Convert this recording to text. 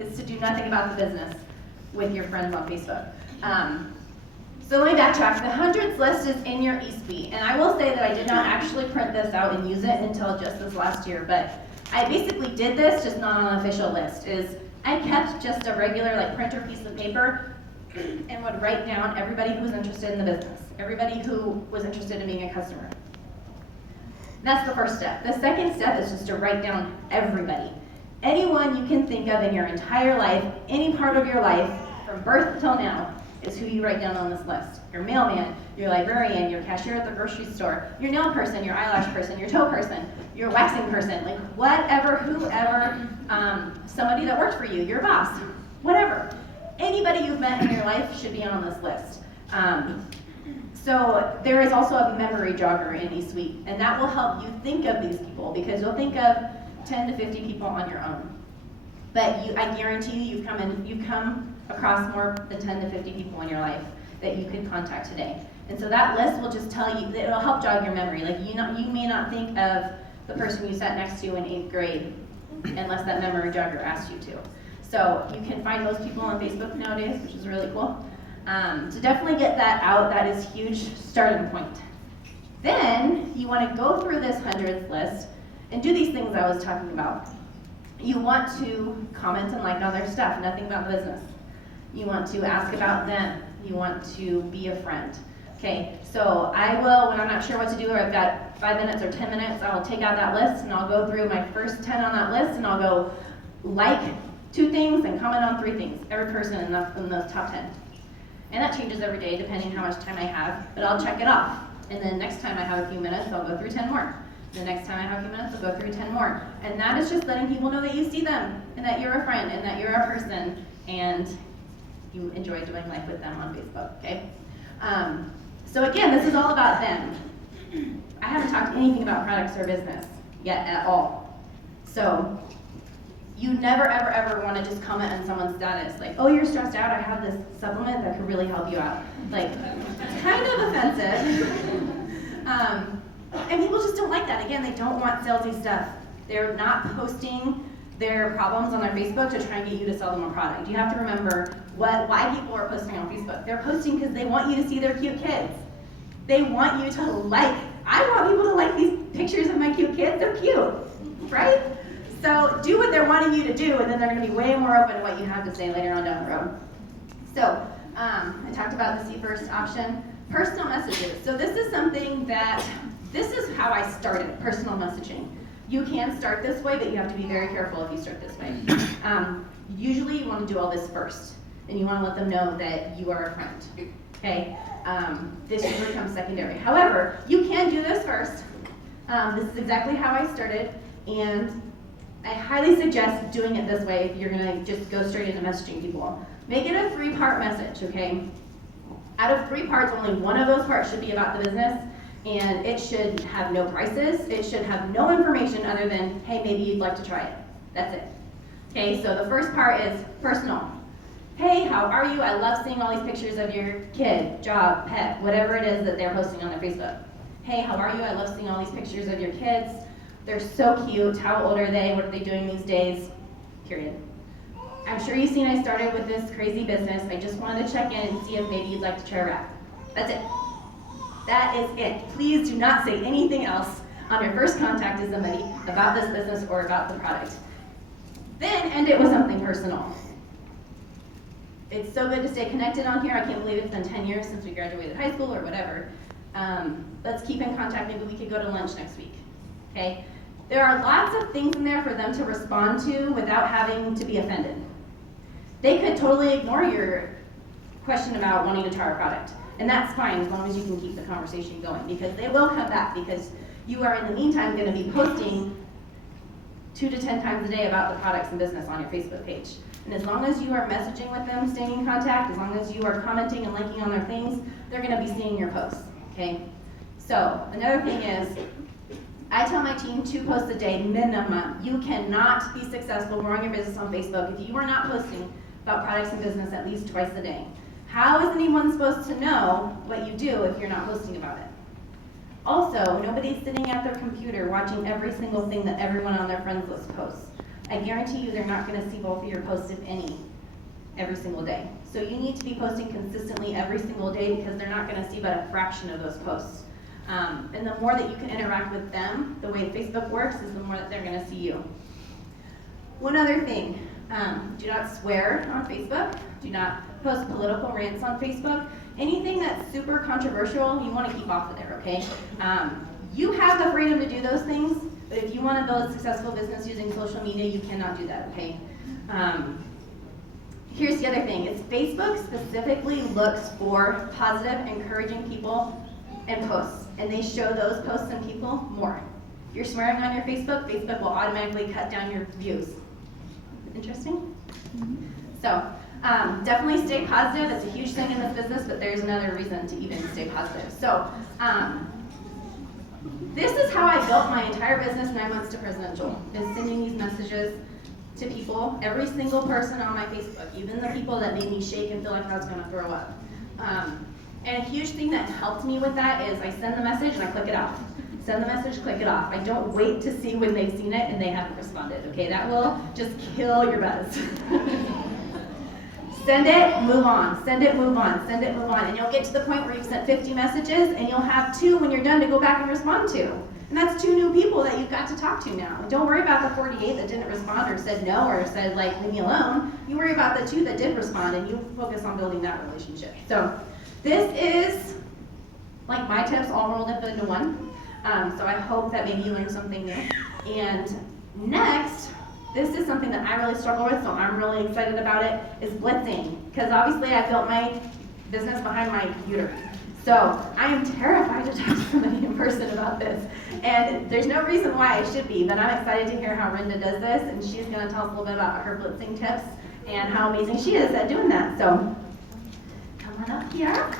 is to do nothing about the business with your friends on Facebook. So let me backtrack. The hundreds list is in your eSuite, and I will say that I did not actually print this out and use it until just this last year, but I basically did this, just not on an official list, is I kept just a regular like printer piece of paper and would write down everybody who was interested in the business, everybody who was interested in being a customer. That's the first step. The second step is just to write down everybody. Anyone you can think of in your entire life, any part of your life, from birth till now, is who you write down on this list. Your mailman, your librarian, your cashier at the grocery store, your nail person, your eyelash person, your toe person, your waxing person, like whatever, whoever, somebody that worked for you, your boss, whatever. Anybody you've met in your life should be on this list. So there is also a memory jogger in eSuite, and that will help you think of these people, because you'll think of 10 to 50 people on your own. But I guarantee you've come across more than 10 to 50 people in your life that you could contact today. And so that list will just tell you, it'll help jog your memory. Like you may not think of the person you sat next to in 8th grade unless that memory jogger asked you to. So you can find most people on Facebook nowadays, which is really cool. So definitely get that out. That is a huge starting point. Then you want to go through this hundreds list and do these things I was talking about. You want to comment and like on their stuff, nothing about the business. You want to ask about them. You want to be a friend. Okay, so I will, when I'm not sure what to do, or I've got 5 minutes or 10 minutes, I'll take out that list and I'll go through my first 10 on that list and I'll go like 2 things and comment on 3 things, every person in the top 10. And that changes every day depending how much time I have, but I'll check it off. And then next time I have a few minutes, I'll go through 10 more. The next time I have a few minutes, I'll go through 10 more. And that is just letting people know that you see them and that you're a friend and that you're a person and you enjoy doing life with them on Facebook, okay? So again, this is all about them. I haven't talked anything about products or business yet at all. So you never, ever, ever want to just comment on someone's status like, oh, you're stressed out, I have this supplement that could really help you out. Like, it's kind of offensive. And people just don't like that. Again, they don't want salesy stuff. They're not posting their problems on their Facebook to try and get you to sell them a product. You have to remember why people are posting on Facebook. They're posting because they want you to see their cute kids. They want you to like. I want people to like these pictures of my cute kids. They're cute, right? So do what they're wanting you to do, and then they're going to be way more open to what you have to say later on down the road. So I talked about the see first option. Personal messages. So this is something that, this is how I started personal messaging. You can start this way, but you have to be very careful if you start this way. Usually you want to do all this first, and you want to let them know that you are a friend, okay? This usually comes secondary. However, you can do this first. This is exactly how I started, and I highly suggest doing it this way if you're going to just go straight into messaging people. Make it a 3-part message, okay? Out of 3 parts, only one of those parts should be about the business, and it should have no prices. It should have no information other than, hey, maybe you'd like to try it. That's it. Okay, so the first part is personal. Hey, how are you? I love seeing all these pictures of your kid, job, pet, whatever it is that they're posting on their Facebook. Hey, how are you? I love seeing all these pictures of your kids. They're so cute. How old are they? What are they doing these days? Period. I'm sure you've seen I started with this crazy business. I just wanted to check in and see if maybe you'd like to try a wrap. That's it. That is it. Please do not say anything else on your first contact to somebody about this business or about the product. Then end it with something personal. It's so good to stay connected on here. I can't believe it's been 10 years since we graduated high school or whatever. Let's keep in contact. Maybe we could go to lunch next week. Okay? There are lots of things in there for them to respond to without having to be offended. They could totally ignore your question about wanting to try a product. And that's fine as long as you can keep the conversation going, because they will come back, because you are in the meantime going to be posting 2 to 10 times a day about the products and business on your Facebook page. And as long as you are messaging with them, staying in contact, as long as you are commenting and liking on their things, they're going to be seeing your posts, okay? So another thing is, I tell my team 2 posts a day minimum. You cannot be successful growing your business on Facebook if you are not posting about products and business at least twice a day. How is anyone supposed to know what you do if you're not posting about it? Also, nobody's sitting at their computer watching every single thing that everyone on their friends list posts. I guarantee you they're not gonna see both of your posts, if any, every single day. So you need to be posting consistently every single day because they're not gonna see but a fraction of those posts. And the more that you can interact with them, the way Facebook works is the more that they're gonna see you. One other thing, do not swear on Facebook. Do not post political rants on Facebook. Anything that's super controversial, you wanna keep off of there, okay? You have the freedom to do those things, but if you wanna build a successful business using social media, you cannot do that, okay? Here's the other thing, is Facebook specifically looks for positive, encouraging people and posts, and they show those posts and people more. If you're swearing on your Facebook, Facebook will automatically cut down your views. Interesting? So, definitely stay positive. It's a huge thing in this business, but there's another reason to even stay positive. So, this is how I built my entire business 9 months to presidential, is sending these messages to people, every single person on my Facebook, even the people that made me shake and feel like I was gonna throw up. And a huge thing that helped me with that is I send the message and I click it off. Send the message, click it off. I don't wait to see when they've seen it and they haven't responded, okay? That will just kill your buzz. Send it, move on. Send it, move on. Send it, move on. And you'll get to the point where you've sent 50 messages and you'll have 2 when you're done to go back and respond to. And that's 2 new people that you've got to talk to now. Don't worry about the 48 that didn't respond or said no or said, like, leave me alone. You worry about the 2 that did respond and you focus on building that relationship. So this is like my tips all rolled up into one. So I hope that maybe you learned something new. And next, this is something that I really struggle with, so I'm really excited about it, is blitzing. Because obviously I built my business behind my computer. So I am terrified to talk to somebody in person about this. And there's no reason why I should be, but I'm excited to hear how Rhonda does this, and she's gonna tell us a little bit about her blitzing tips and how amazing she is at doing that. So come on up here.